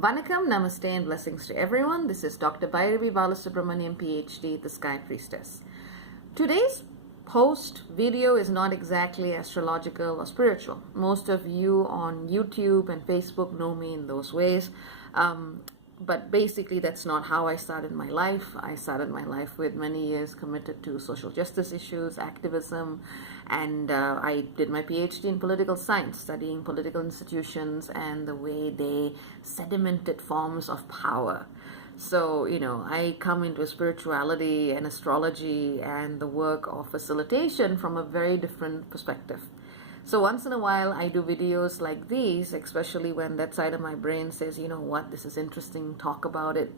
Vanakkam, Namaste, and blessings to everyone. This is Dr. Bhairavi Balasubramaniam, PhD, the Sky Priestess. Today's post video is not exactly astrological or spiritual. Most of you on YouTube and Facebook know me in those ways. But basically, that's not how I started my life. I started my life with many years committed to social justice issues, activism, and I did my PhD in political science, studying political institutions and the way they sedimented forms of power. So, I come into spirituality and astrology and the work of facilitation from a very different perspective. So once in a while, I do videos like these, especially when that side of my brain says, what, this is interesting, talk about it,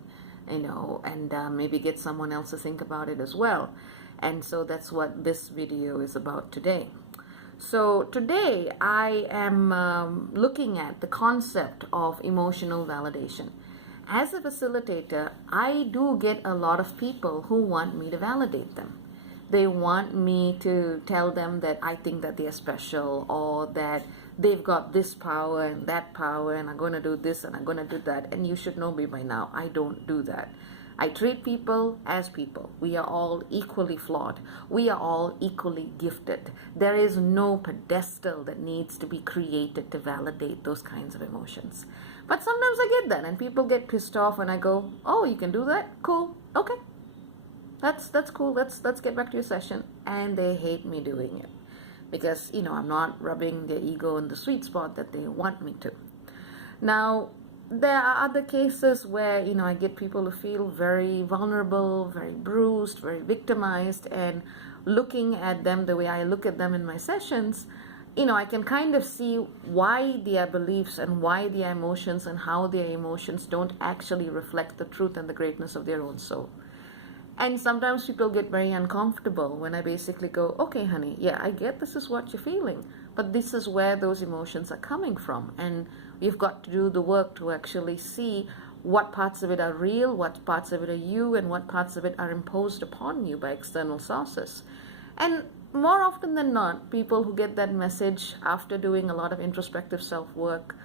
and maybe get someone else to think about it as well. And so that's what this video is about today. So today, I am looking at the concept of emotional validation. As a facilitator, I do get a lot of people who want me to validate them. They want me to tell them that I think that they are special, or that they've got this power and that power, and I'm going to do this and I'm going to do that. And you should know me by now. I don't do that. I treat people as people. We are all equally flawed. We are all equally gifted. There is no pedestal that needs to be created to validate those kinds of emotions. But sometimes I get that, and people get pissed off when I go, oh, you can do that? Cool. Okay. That's cool. Let's get back to your session. And they hate me doing it because, I'm not rubbing their ego in the sweet spot that they want me to. Now, there are other cases where, I get people to feel very vulnerable, very bruised, very victimized, and looking at them the way I look at them in my sessions, I can kind of see why their beliefs and why their emotions and how their emotions don't actually reflect the truth and the greatness of their own soul. And sometimes people get very uncomfortable when I basically go, okay, honey, yeah, I get this is what you're feeling, but this is where those emotions are coming from. And you've got to do the work to actually see what parts of it are real, what parts of it are you, and what parts of it are imposed upon you by external sources. And more often than not, people who get that message after doing a lot of introspective self-work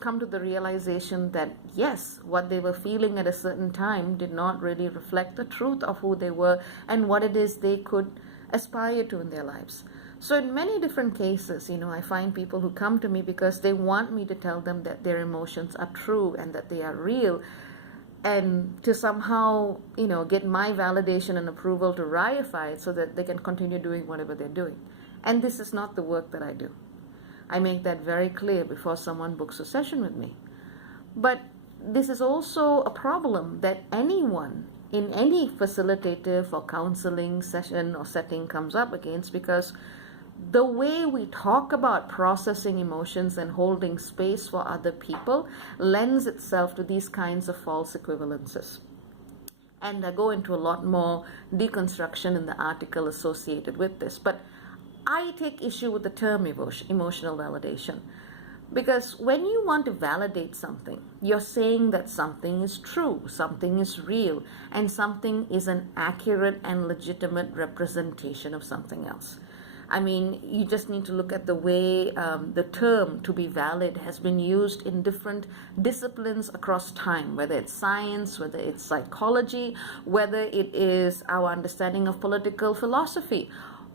come to the realization that yes, what they were feeling at a certain time did not really reflect the truth of who they were and what it is they could aspire to in their lives. So in many different cases, I find people who come to me because they want me to tell them that their emotions are true and that they are real, and to somehow, get my validation and approval to ratify it so that they can continue doing whatever they're doing. And this is not the work that I do. I make that very clear before someone books a session with me. But this is also a problem that anyone in any facilitative or counseling session or setting comes up against, because the way we talk about processing emotions and holding space for other people lends itself to these kinds of false equivalences. And I go into a lot more deconstruction in the article associated with this. But I take issue with the term emotional validation, because when you want to validate something, you're saying that something is true, something is real, and something is an accurate and legitimate representation of something else. I mean, you just need to look at the way the term to be valid has been used in different disciplines across time, whether it's science, whether it's psychology, whether it is our understanding of political philosophy.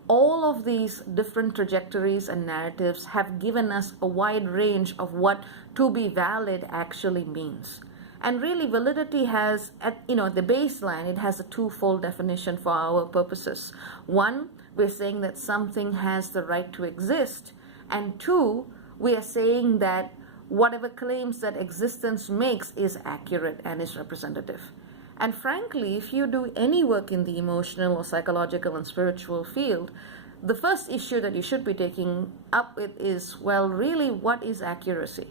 All of these different trajectories and narratives have given us a wide range of what to be valid actually means. And really, validity has, at the baseline, it has a twofold definition for our purposes. One, we're saying that something has the right to exist. And two, we are saying that whatever claims that existence makes is accurate and is representative. And frankly, if you do any work in the emotional or psychological and spiritual field, the first issue that you should be taking up with is, well, really, what is accuracy?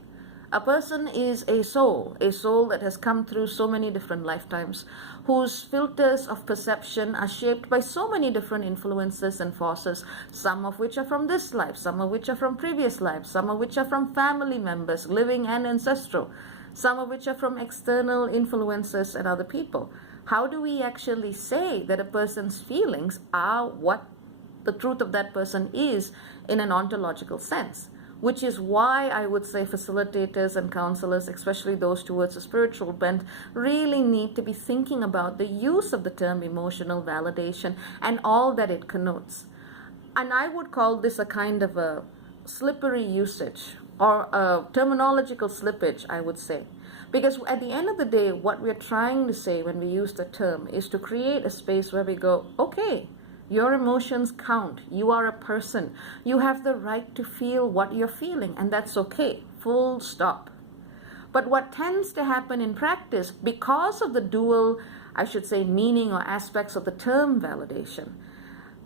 A person is a soul that has come through so many different lifetimes, whose filters of perception are shaped by so many different influences and forces, some of which are from this life, some of which are from previous lives, some of which are from family members, living and ancestral, some of which are from external influences and other people. How do we actually say that a person's feelings are what the truth of that person is in an ontological sense? which is why I would say facilitators and counselors, especially those towards a spiritual bent, really need to be thinking about the use of the term emotional validation and all that it connotes. And I would call this a kind of a slippery usage, or a terminological slippage, I would say. Because at the end of the day, what we're trying to say when we use the term is to create a space where we go, okay, your emotions count. You are a person. You have the right to feel what you're feeling, and that's okay. Full stop. But what tends to happen in practice, because of the dual, I should say, meaning or aspects of the term validation,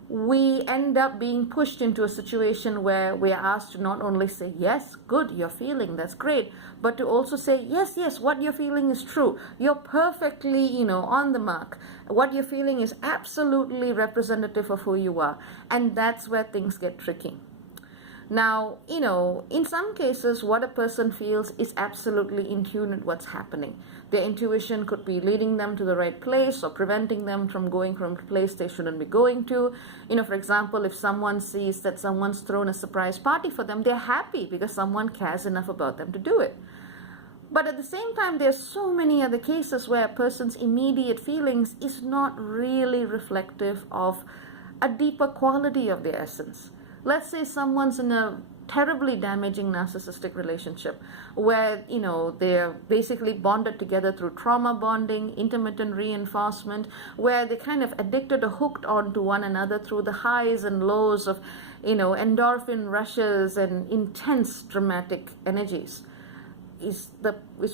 we end up being pushed into a situation where we are asked to not only say, yes, good, you're feeling, that's great, but to also say, yes, what you're feeling is true. You're perfectly, on the mark. What you're feeling is absolutely representative of who you are. And that's where things get tricky. Now, in some cases, what a person feels is absolutely in tune with what's happening. Their intuition could be leading them to the right place or preventing them from going from a place they shouldn't be going to. For example, if someone sees that someone's thrown a surprise party for them, they're happy because someone cares enough about them to do it. But at the same time, there's so many other cases where a person's immediate feelings is not really reflective of a deeper quality of their essence. Let's say someone's in a terribly damaging narcissistic relationship where, they're basically bonded together through trauma bonding, intermittent reinforcement, where they're kind of addicted or hooked onto one another through the highs and lows of, endorphin rushes and intense dramatic energies. Is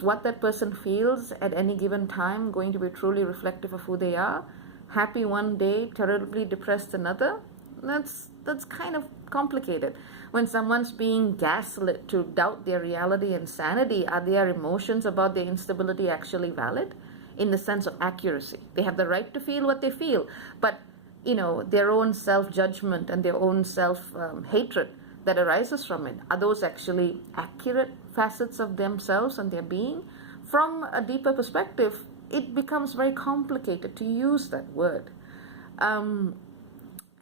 what that person feels at any given time going to be truly reflective of who they are? Happy one day, terribly depressed another? That's kind of complicated. When someone's being gaslit to doubt their reality and sanity, are their emotions about their instability actually valid? In the sense of accuracy. They have the right to feel what they feel, but their own self-judgment and their own self-hatred that arises from it, are those actually accurate facets of themselves and their being? From a deeper perspective, it becomes very complicated to use that word.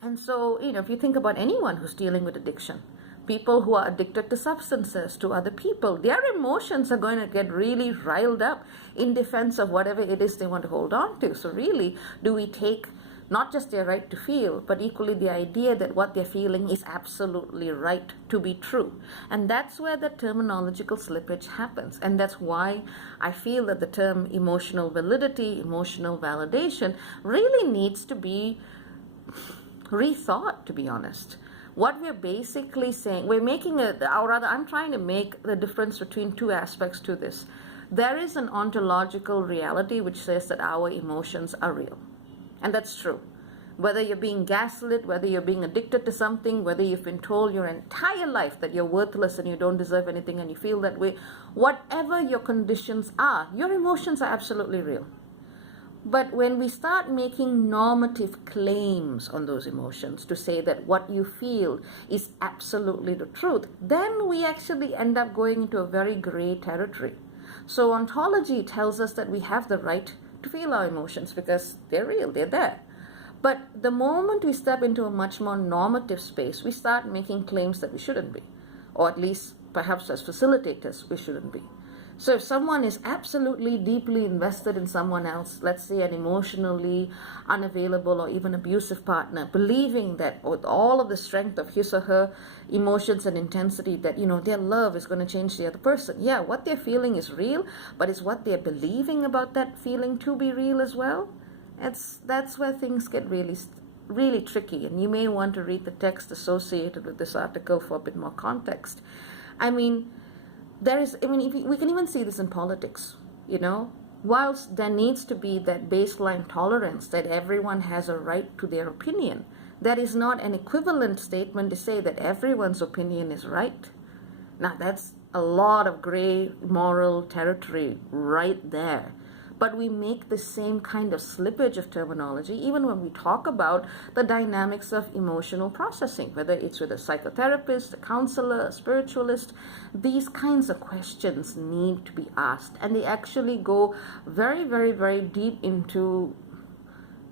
And so, if you think about anyone who's dealing with addiction, people who are addicted to substances, to other people, their emotions are going to get really riled up in defense of whatever it is they want to hold on to. So really, do we take not just their right to feel, but equally the idea that what they're feeling is absolutely right to be true? And that's where the terminological slippage happens. And that's why I feel that the term emotional validity, emotional validation really needs to be rethought, to be honest. What we're basically saying, I'm trying to make the difference between two aspects to this. There is an ontological reality which says that our emotions are real. And that's true. Whether you're being gaslit, whether you're being addicted to something, whether you've been told your entire life that you're worthless and you don't deserve anything and you feel that way, whatever your conditions are, your emotions are absolutely real. But when we start making normative claims on those emotions to say that what you feel is absolutely the truth, then we actually end up going into a very gray territory. So ontology tells us that we have the right to feel our emotions because they're real, they're there. But the moment we step into a much more normative space, we start making claims that we shouldn't be, or at least perhaps as facilitators, we shouldn't be. So if someone is absolutely deeply invested in someone else, let's say an emotionally unavailable or even abusive partner, believing that with all of the strength of his or her emotions and intensity that, their love is going to change the other person. Yeah, what they're feeling is real, but is what they're believing about that feeling to be real as well? That's where things get really, really tricky. And you may want to read the text associated with this article for a bit more context. We can even see this in politics, whilst there needs to be that baseline tolerance that everyone has a right to their opinion, that is not an equivalent statement to say that everyone's opinion is right. Now, that's a lot of gray moral territory right there. But we make the same kind of slippage of terminology even when we talk about the dynamics of emotional processing, whether it's with a psychotherapist, a counselor, a spiritualist. These kinds of questions need to be asked, and they actually go very, very, very deep into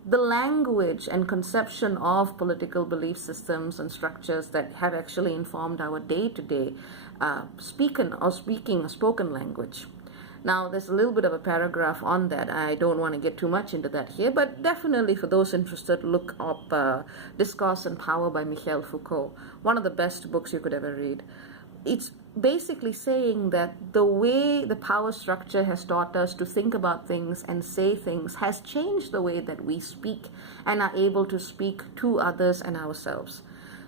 the language and conception of political belief systems and structures that have actually informed our day-to-day speaking or spoken language. Now, there's a little bit of a paragraph on that. I don't want to get too much into that here, but definitely for those interested, look up Discourse and Power by Michel Foucault, one of the best books you could ever read. It's basically saying that the way the power structure has taught us to think about things and say things has changed the way that we speak and are able to speak to others and ourselves.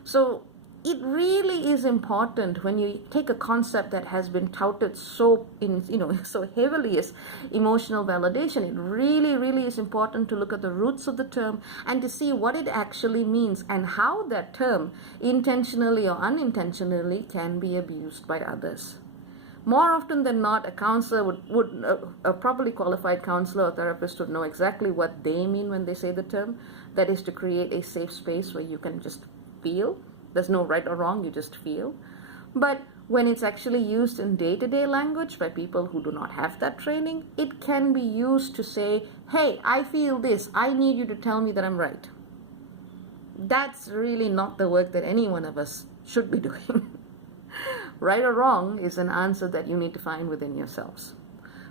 So it really is important when you take a concept that has been touted so heavily as emotional validation. It really is important to look at the roots of the term and to see what it actually means and how that term, intentionally or unintentionally, can be abused by others. More often than not, a counselor a properly qualified counselor or therapist would know exactly what they mean when they say the term. That is to create a safe space where you can just feel. There's no right or wrong, you just feel. But when it's actually used in day-to-day language by people who do not have that training, it can be used to say, hey, I feel this, I need you to tell me that I'm right. That's really not the work that any one of us should be doing. Right or wrong is an answer that you need to find within yourselves.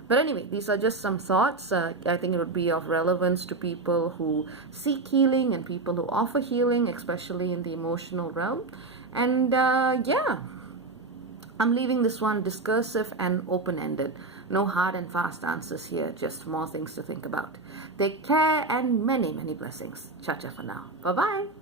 But anyway, these are just some thoughts. I think it would be of relevance to people who seek healing and people who offer healing, especially in the emotional realm. And yeah, I'm leaving this one discursive and open-ended. No hard and fast answers here, just more things to think about. Take care and many blessings. Cha-cha for now. Bye-bye.